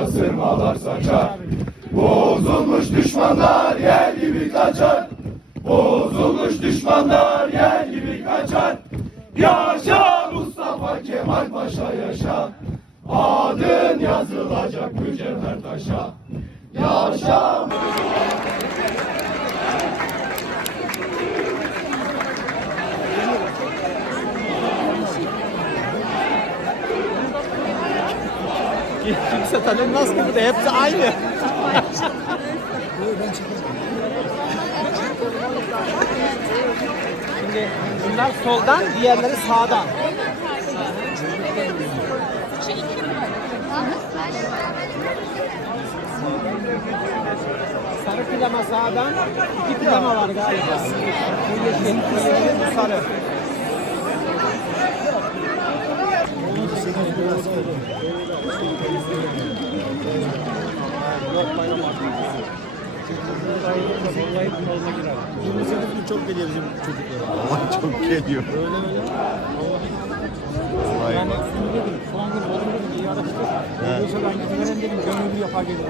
orada sırmalar saçar Bozulmuş düşmanlar yer gibi kaçar. Bozulmuş düşmanlar yer gibi kaçar. Yaşa Mustafa Kemal Paşa yaşa. Adın yazılacak mücevher taşa. Yaşa Kimse tanınmaz ki burada hepsi aynı. Şimdi bunlar soldan, diğerleri sağdan. Sarı plama sağdan, iki plama var galiba. Bu yeşil, bu yeşil, bu sarı. çok geliyor bizim çocuklara. Allah çok geliyor. Vay Yani be. şunu dedim, soğan gibi olur mu diye araştır. Yoksa ben gitmeden dedim, gönüllü yapar gelirim.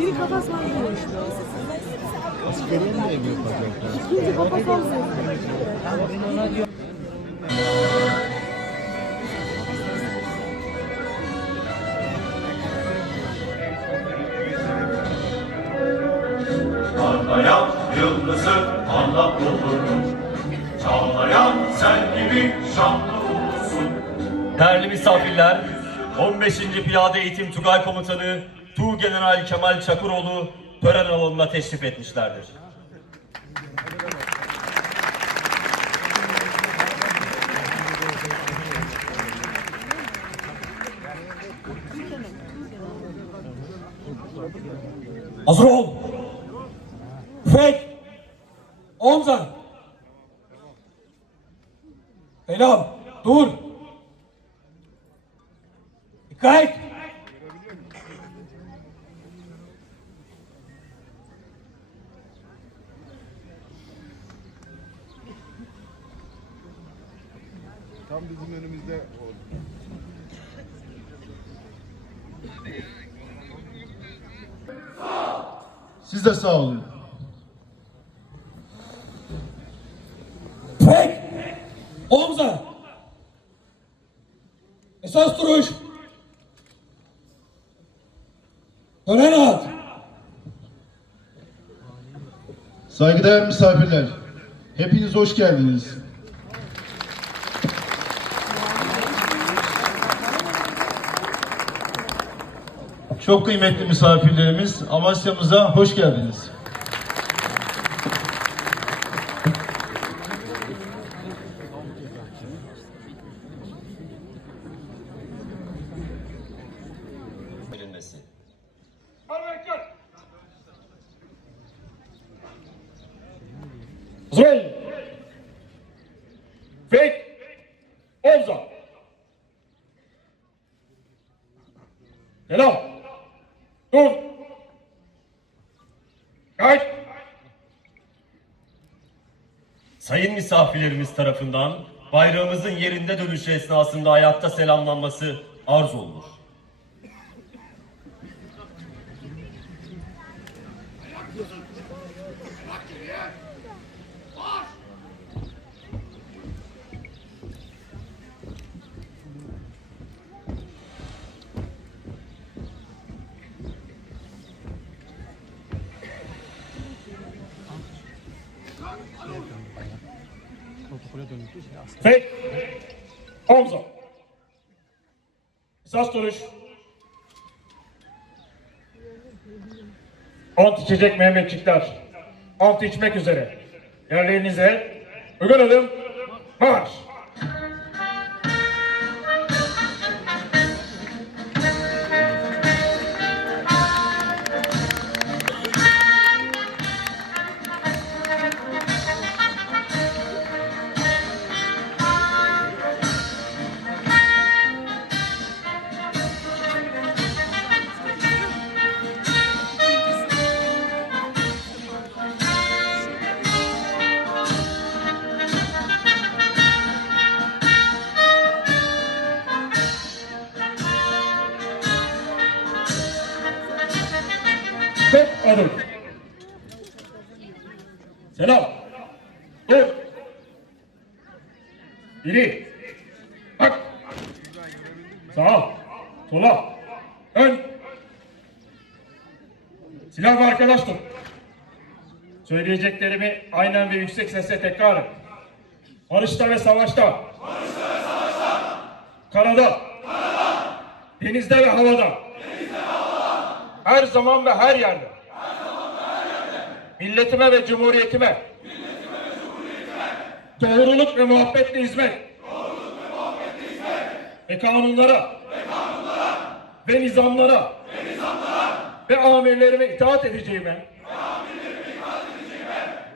Biri kafa sallıyor işte. Askeriye mi ev yapacaklar? İkinci kafa sallıyor. Parlayan Değerli misafirler, 15. Piyade Eğitim Tugay Komutanı Tu General Kemal Çakıroğlu tören alanına teşrif etmişlerdir. Hazır ol. Tüfek. Omza. Selam. Dur. Dikkat. Tam bizim önümüzde Siz de sağ olun. Tüfek. Omza. Esas duruş. Öne at. Saygıdeğer misafirler, hepiniz hoş geldiniz. Çok kıymetli misafirlerimiz, Amasya'mıza hoş geldiniz. Verilmesi. Ol. Tüfek. Omza. Selam. Dur. Kaç. Sayın misafirlerimiz tarafından bayrağımızın yerinde dönüşü esnasında ayakta selamlanması arz olunur. Tüfek. Omza. Esas duruş. Ant içecek Mehmetçikler. Ant içmek üzere. Yerlerinize uygun adım marş. Söyleyeceklerimi aynen ve yüksek sesle tekrar et. Barışta ve savaşta. Karada. Denizde ve havada. Her zaman ve her yerde. Milletime ve cumhuriyetime. Doğruluk ve muhabbetle hizmet. Ve kanunlara. Ve nizamlara. Ve amirlerime itaat edeceğime.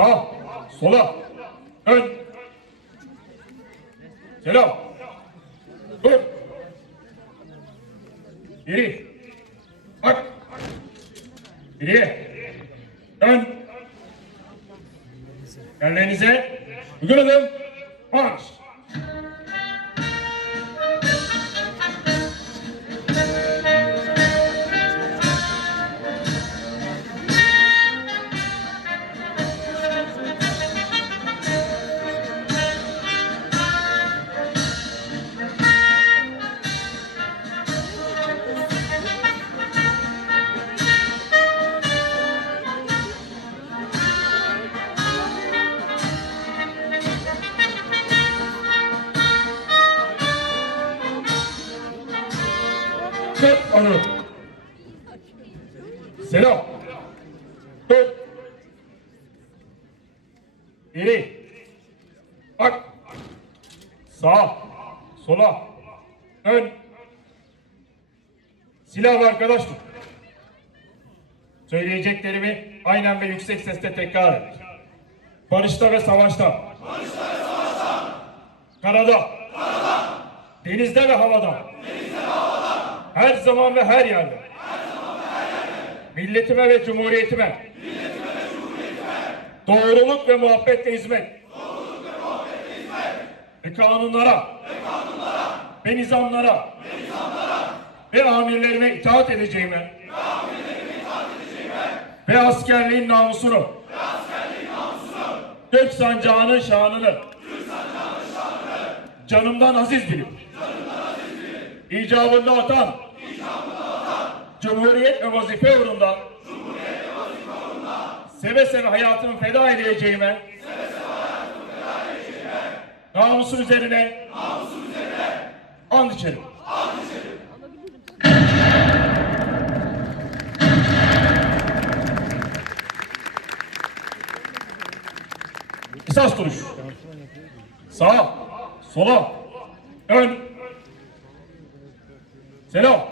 Sağ, sola, ön. Selam. Dur. İri. Bak. İriye. Ön. Yerlerinize. Uygun adım. Marş. Silah ve arkadaş tut. Söyleyeceklerimi aynen ve yüksek sesle tekrar et. Barışta ve savaşta. Barışta ve savaşta. Karada. Karada. Denizde ve havada. Her zaman ve her yerde. Milletime ve cumhuriyetime. Doğruluk ve muhabbetle hizmet. ve kanunlara. Ve nizamlara. Ve amirlerime itaat edeceğime. Ve askerliğin namusunu. Gök sancağının şanını. Canımdan aziz bilip icabında vatan, cumhuriyet ve vazife uğrunda, seve seve hayatımı feda edeceğime, namusum üzerine, and içerim. Esas duruş. Sağa, sola, ön, Selam.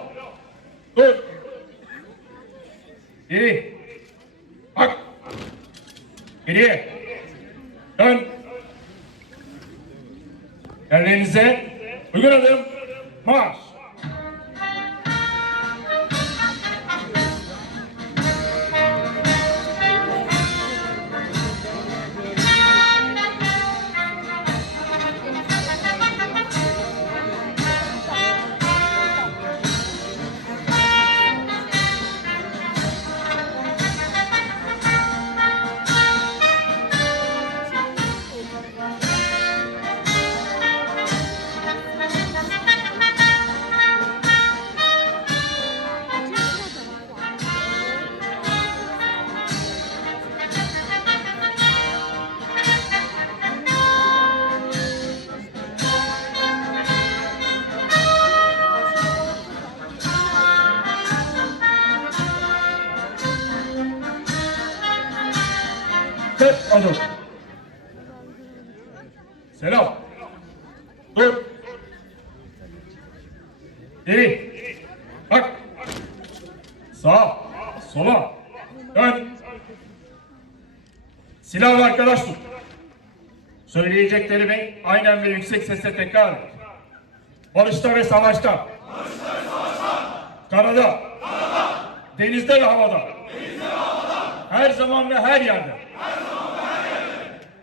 Tek adım. Selam. Dur. Geri. Bak. Sağa. Sola. Dön. Silahlı arkadaş tut. Söyleyeceklerimi aynen ve yüksek sesle tekrar et. Barışta ve savaşta. Karada. Denizde ve havada. Her zaman ve her yerde.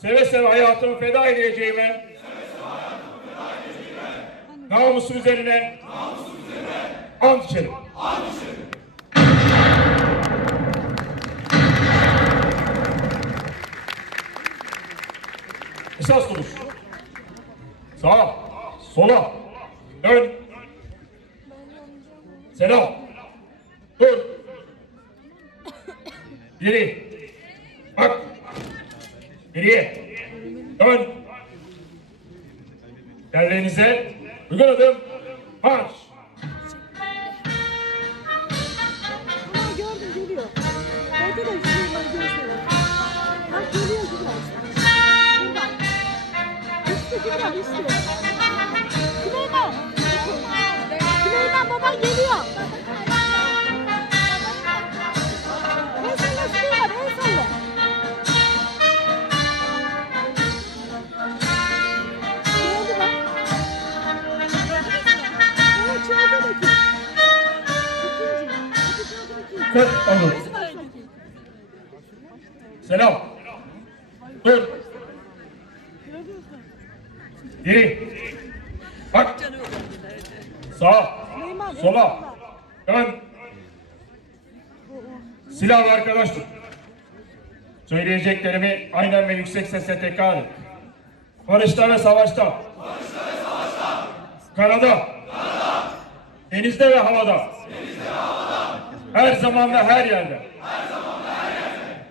Seve seve hayatımı feda edeceğime. Namusum üzerine. Ant içerim. Esas duruş. Sağa, sola, dön. Selam. Dur. Geri. Bak. Geriye. Dön. Yerlerinize uygun adım. Marş. Ama gördüm geliyor. Orada da şunları görsene. Bak geliyor güzel. Buradan. Üstü güzel üstü. Selam. Dur. Geri. Bak. El Sola. Dön. Silahlı arkadaş tut. Söyleyeceklerimi aynen ve yüksek sesle tekrar et. Barışta ve savaşta. Karada. Denizde ve havada. Her zaman ve her yerde.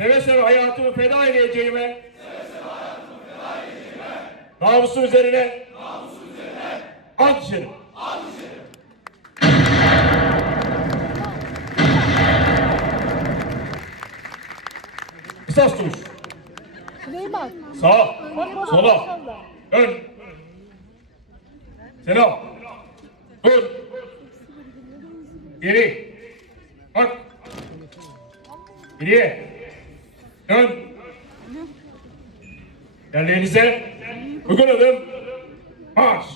Seve seve hayatımı feda edeceğime. Namusu üzerine. Ant içerim. Esas duruş. Süleyman. Sağa, sola, ön. Selam. Dur. Geri. Bak. Geriye. Dön. Yerlerinize uygun adım. Marş.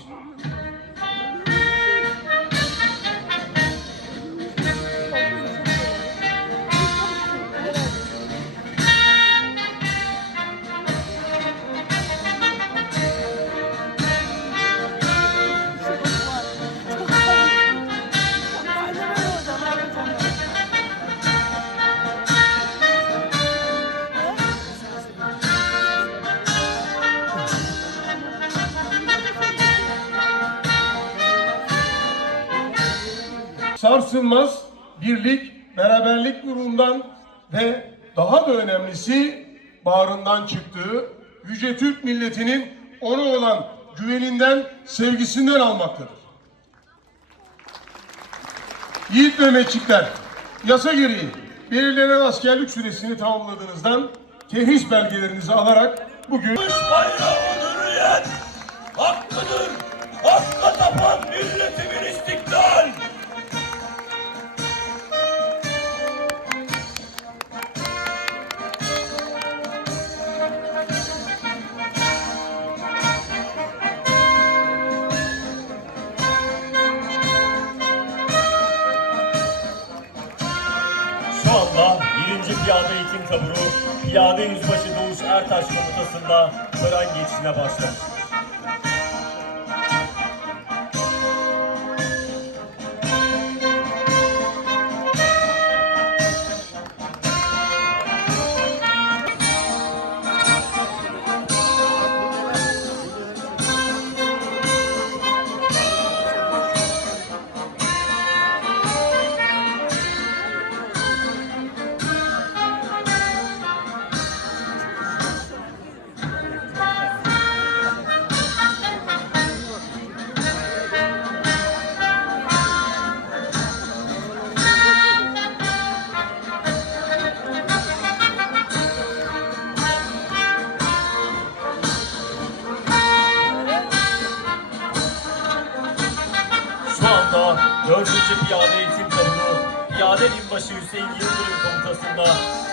Sarsılmaz birlik, beraberlik durumundan ve daha da önemlisi bağrından çıktığı Yüce Türk milletinin ona olan güveninden, sevgisinden almaktadır. Yiğit Mehmetçikler, yasa gereği belirlenen askerlik süresini tamamladığınızdan tehris belgelerinizi alarak bugün Bayrağın hürriyet hakkıdır. Hakka tapan milletimin istiklal. Yüce 1. Piyade Eğitim Kaburu Piyade Yüzbaşı Doğuş Ertaş Komutası'nda tören geçişine başladı.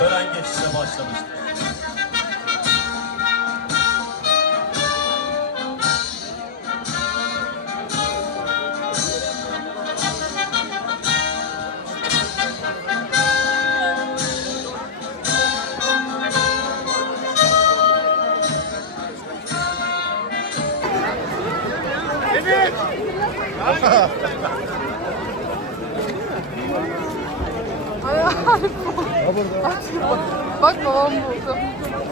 Tören geçişine başlamıştır. Bak babam.